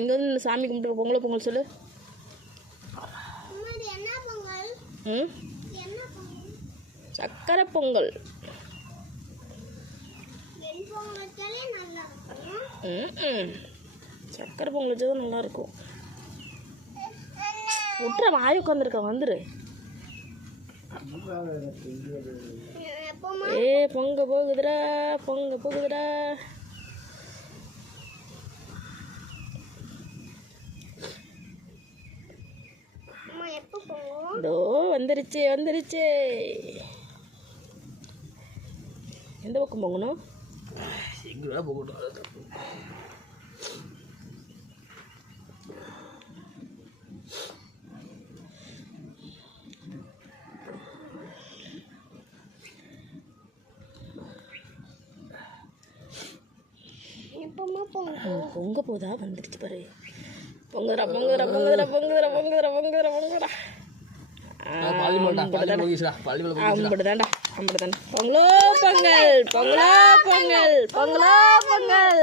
இங்கே வந்து சாமி கும்பிட்டு பொங்கலோ பொங்கல் சொல்லு. ம், சக்கரை பொங்கல். சக்கரை பொங்கல் வச்சா தான் நல்லாயிருக்கும். விட்டுற வாய் உட்காந்துருக்க வந்துரு. ஏ பொங்க போகுதுடா, பொங்க போகுதுடா. இதோ வந்துருச்சு வந்துருச்சு. எந்த பக்கம் போகணும்? எங்கே போகணும்? பொங்க போதா வந்துருச்சு பாரு. பொங்குறா பொங்குறா பொங்குறா பொங்குறா பொங்குறா பொங்குறா பொங்குறா. அம்படுதாண்டா அம்படுதாண்டா. பொங்கலோ பொங்கல், பொங்கலோ பொங்கல், பொங்கலோ பொங்கல்.